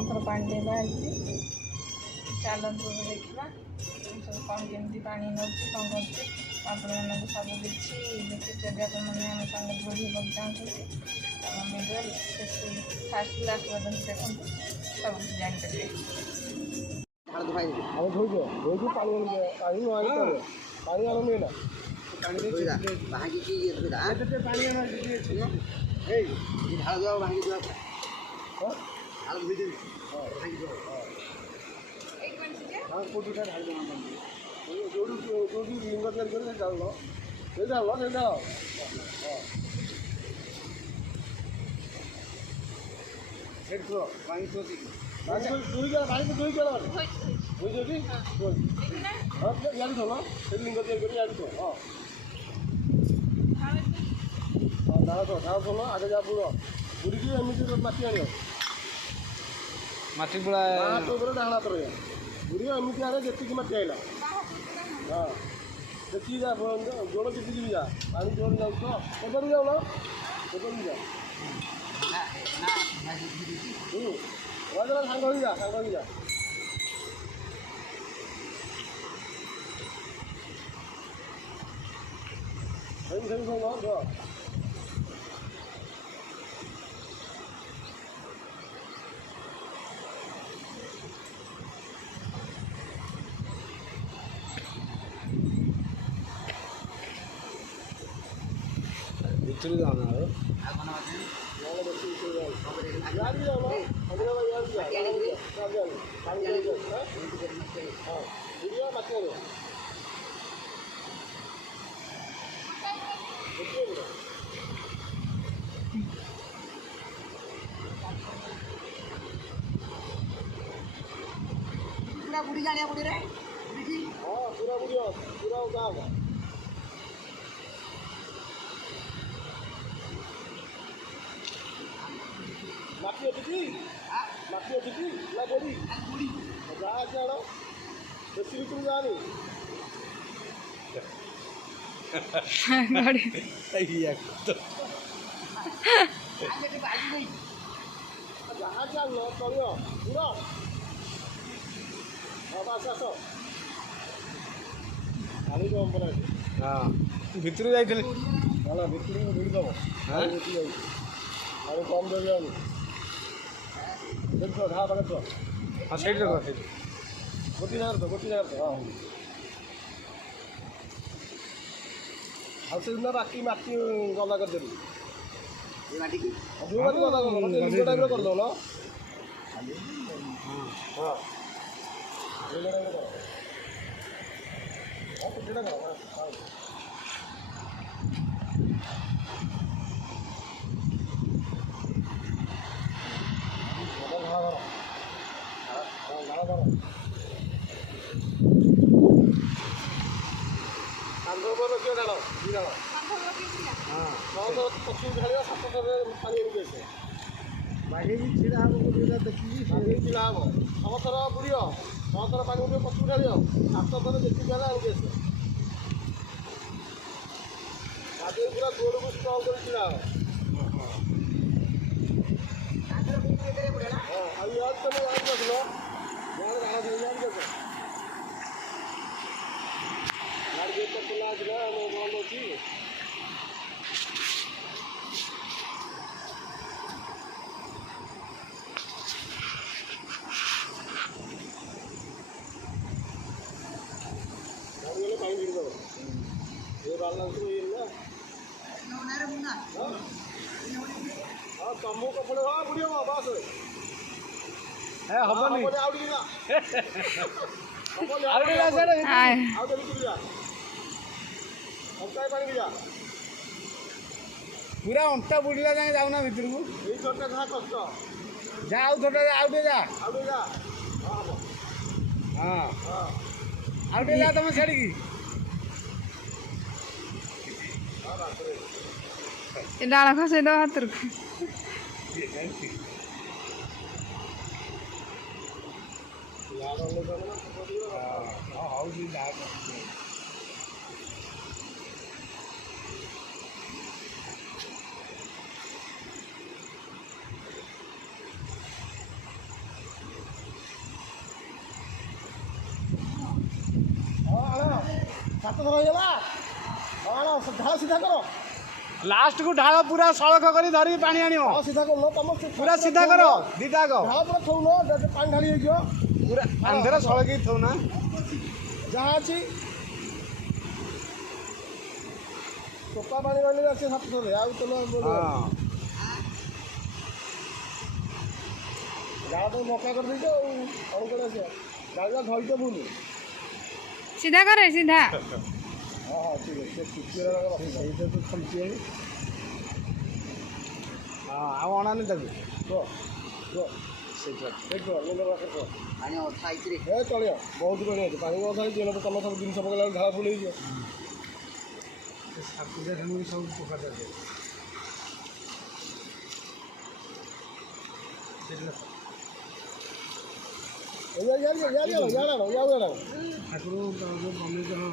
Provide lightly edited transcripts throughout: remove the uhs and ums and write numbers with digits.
प्रथम थर पानी बाहरी चलतु देखा सब कौन केमी पा नौ कौन कर आपण मानक सब किसी देखते जब मैंने आम सागर बढ़ेक चाहते फास्ट लास्ट पर्यटन देखते सब कुछ जानीपारे लिंग तैयारी आगे जा बुड़ बुड़ी एमती मटी आण माटी बुड़ा डाणा तर बुड़ी एमती आने जी मटी आईला हाँ देखिए जा जोड़ जीती जा पानी जोड़ जाऊ तो एबर जाऊ ना एबर जा सांग जा सांग जा सही सही भितर जाना है पूरा बुढ़ी जाने बुढ़ी रे हाँ पूरा बुढ़िया पूरा गाँव माटी अच्छी माटी अच्छी ना गोड़ी जहाँ जाना बेसी भितर जानी जहाँ जान चलो पूरा हाँ बस आस खाली कम पर हाँ भितर जाइए ना भितर बुड़ी दब अरे कम दे देख घा पाके हाँ सैड रख गोटी जगह तो हाँ आउट बाकी माटी गला करदेवी जो माटी गला कर टाइप कर दो ना हाँ चिड़ा हम समथर बुढ़ समथर पानी उठे पचू ढाल सात थर देखी गले आगे आगे पूरा गोड़ को स्ट्रंग कर चिड़ा हाँ याद तुम याद रख लो याद रख यार गेट तो खुला बंद अच्छी तमु कपड़े बुढ़िया बस हबनी पूरा अंटा बुड़ला जाए जाऊना भितर को कष्ट जा थोड़ा आउटे जा हाँ आउटे जा तुम छाड़ी डाला खसई दो हाथ 7 ଥର ହେଇଗଲା ଢାଳ ସିଧା କର ଲାଷ୍ଟ କୁ ଢାଳ ପୁରା ସଳଖ କରି ଧରି ପାଣି ଆଣିବ ଢାଳ ସିଧା କରୁନ ତମ ପୁରା ସିଧା କର ଦିଟା ଆଗ ଢାଳ ପୁରା ଥଉନ ପାଣି ଢାଳି ହେଇଯିବ ପୁରା ଆନ୍ଧରେ ସଳଖି ଥଉ ନା ଯାହା ଅଛି ଟୋପା ପାଣି ମାରିଲେ ଅଛି 7 ଥରରେ ଆଉ ତେଲ ହଁ ଗାଁ ତ ମକା କରିଦେଇଛ ଆଉ କ'ଣ ଆସିବ ଗାଡ଼ିଟା ଧରିଛ ଭୁଲ सीधा करे सीधा ହଁ ହଁ ଠିକ୍ ଅଛି ସେଇଟା ତ ଖଲିଛି ହଁ ଆଉ ଅଣାନି ତାକୁ ପାଣି ଅଧା ହେଇଛି ଏ ଚଳିବ ବହୁତ ପାଣି ଅଛି ପାଣି ଅଧା ହେଇଛି ହେଲେ ତ ତମ ସବୁ ଜିନିଷ ପକେଇଲା ବେଳେ ଢାଳ ଫୁଲ ହେଇଯିବ ସବୁ ପକା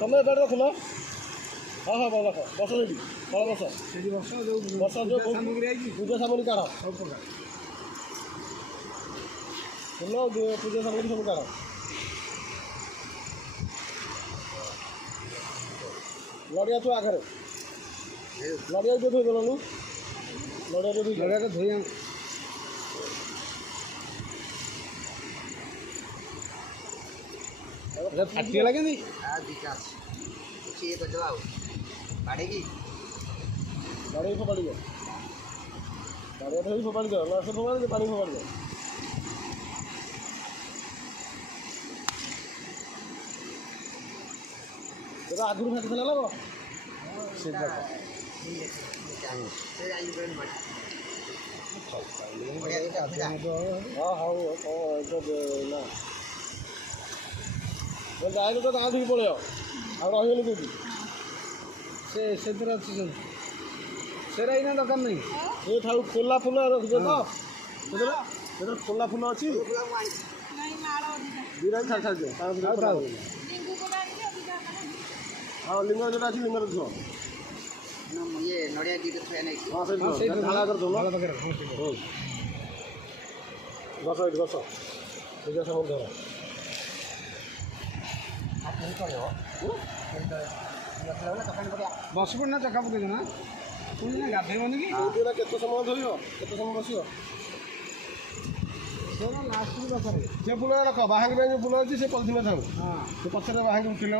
ତମେ ଏବାଟେ ରଖୁନ ହଁ ହଁ ରଖ ବସ ସେଇଠି ତଳ ବସ ସେଠି ବର୍ଷ ଯୋଉ ବର୍ଷ ଯୋଉ ସାମଗ୍ରୀ ଆଇଛି ପୂଜା ସାମଗ୍ରୀ କାଢ଼ ସବୁ ପକା ଫୁଲ ପୂଜା ସାମଗ୍ରୀ ସବୁ କାଢ଼ ନଡ଼ିଆ ଥୁଆ ଆଗରେ ନଡ଼ିଆ ଟିକେ ଧୋଇ ଦେଲନି ନଡ଼ିଆ ଟିକେ ଧୋଇ ନଡ଼ିଆକୁ ଧୋଇ फाटिगला के गाड़ी फोपाड़ी दो गाड़ी तो फोपाड़ी दो नर्स फोपाड़ी दो पानी फोपाड़ी दो देखो आगुरी फाटी थे लगो हाँ हाँ ना ଯାଏ ତ ଗାଁ ଠିକି ପଳେଇବ ଆଉ ରହିବନି କେଉଁଠି ସେଥିରେ ଅଛି ସେରା ଏଇନା ଦରକାର ନାହିଁ ଏ ଥାଉ ଖୋଲା ଫୁଲ ରଖିଛ ତ ସେଥିରେ ସେଥିରେ ଖୋଲା ଫୁଲ ଅଛି ଦୁଇଟା ଛାଡ଼ି ଛାଡ଼ିଦିଅ ହଁ ଲିଙ୍ଗର ଯେଉଁଟା ଅଛି ଲିଙ୍ଗର ଥିବ ହଁ ସେଇଠି ଢାଳା କରିଦେବ ଗଛ ଏଇଠି ଗଛ ପୂଜା ସାମଗ୍ରୀ ଧର बस पड़ना चका पकड़ ना तुझे गाधेबनी कि केते समय धोइब केते समय बसिब लास्ट दरकार से फुल रख बाहर में जो फुल अच्छी से पलिथिन थाऊ से पचर बाहर उठिले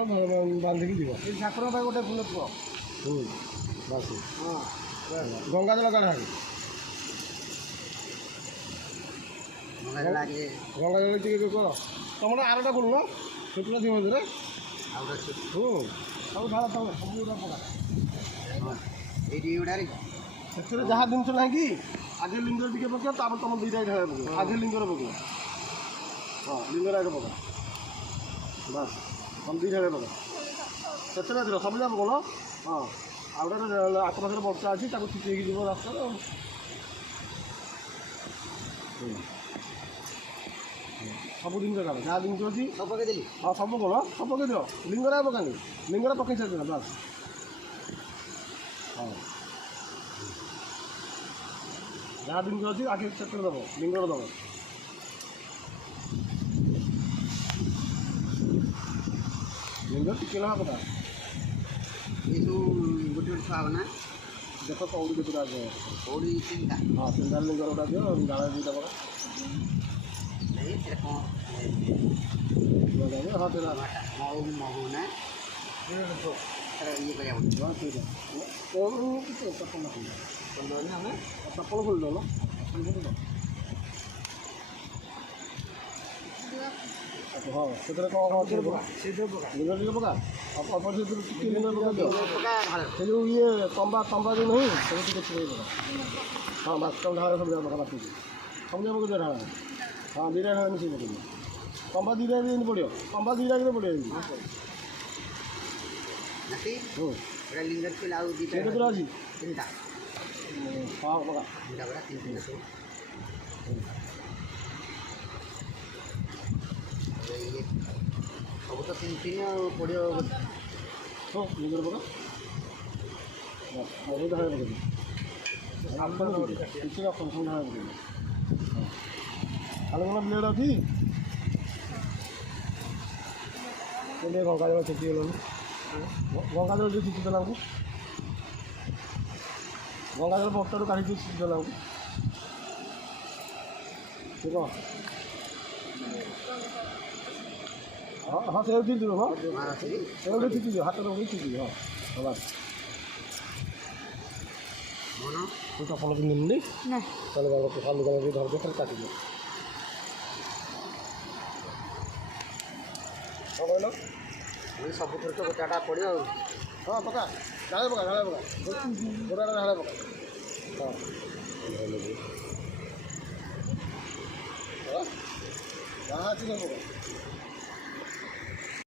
बांधिकी जीव ठाकुर गोटे फुल पुओ बस गंगा जल काढ़ गंगा जल टे कर तुम आरटा खोलुन छुटला थी मझे सब ढाल सब पका से जहाँ जिन ना कि आगे लिंगर टे पक तुम दुईटा ढाल पक आगे लिंगर पक हाँ लिंगर आगे पक बस तुम दुई ढाल पक से सब जा पकड़ हाँ आउ गोटे आखपाखे बर्षा अच्छी ठिक जी रास्ता सब जिन काढ़ जहाँ जिन अच्छी सब पकईदेली हाँ सब कौन सब पकई दिव लिंगरा पकानी लिंगरा पकई सारी बस हाँ जहाँ जिन अच्छी आगे से दब लिंगर दब लिंगर टिके ना कथा गोटे छुआ देख कौड़ी केतटा कौड़ी तीनटा हाँ तीनटा लिंगर गुटा दिव डाला दुईटा पका हाँ तेरा चप्पल खोल दो हाँ से लिंगर टे पका अल्प से लिंगर पका से जो ये तंबा तंबा जो नहीं सब पका हाँ बस कम ढाल सब पका बाकी सब जब ढाल हाँ दुईटा ढाल मिसे पकड़ तंबा दुईटा भी पड़ो तंबा दुईटा भी पड़ो पूरा अच्छी हाँ पका सब तो तीन तीन पड़ो तो लिंगर पका बहुत ढाल पकड़ କିଛି ରଖନ୍ତୁ ସବୁ ଢାଳ ପକେଇବେ ଖାଲି କ'ଣ ପ୍ଲେଟ୍ ଅଛି ଟିକେ ଗଙ୍ଗା ଜଳ ଛିଟିଗଲନି ଗଙ୍ଗା ଜଳ ଟିକେ ଛିଞ୍ଚି ଦେଲା ଆମକୁ ଗଙ୍ଗା ଜଳ ବସ୍ତାରୁ କାଢ଼ିକି ଛିଞ୍ଚି ଦେଲା ଆମକୁ ଠିକ ହଁ ହଁ ସେଇଠି ଛିଞ୍ଚିବ ହଁ ସେଇଠି ଛିଞ୍ଚିଯିବ ହାତରେ ପକେଇ ଛିଞ୍ଚିଯିବ ହଁ ହଁ ବାସ୍ ତୁ ଚପଲ ପିନ୍ଧିନି ନା ତାହେଲେ ବାବା ଖାଲି ଗାଲା ଟିକେ ଧରିଦିଅ ଖାଲି କାଟିଦିଅ କ'ଣ କହିଲ ସବୁଥିରେ ତ ଗୋଟାଟା ପଡ଼ିବ ଆଉ ହଁ ପକା ଢାଳେ ପକା ଗୋଟାଟା ଢାଳେ ପକା ହଁ ଯାହା ଅଛି ସବୁ ପକା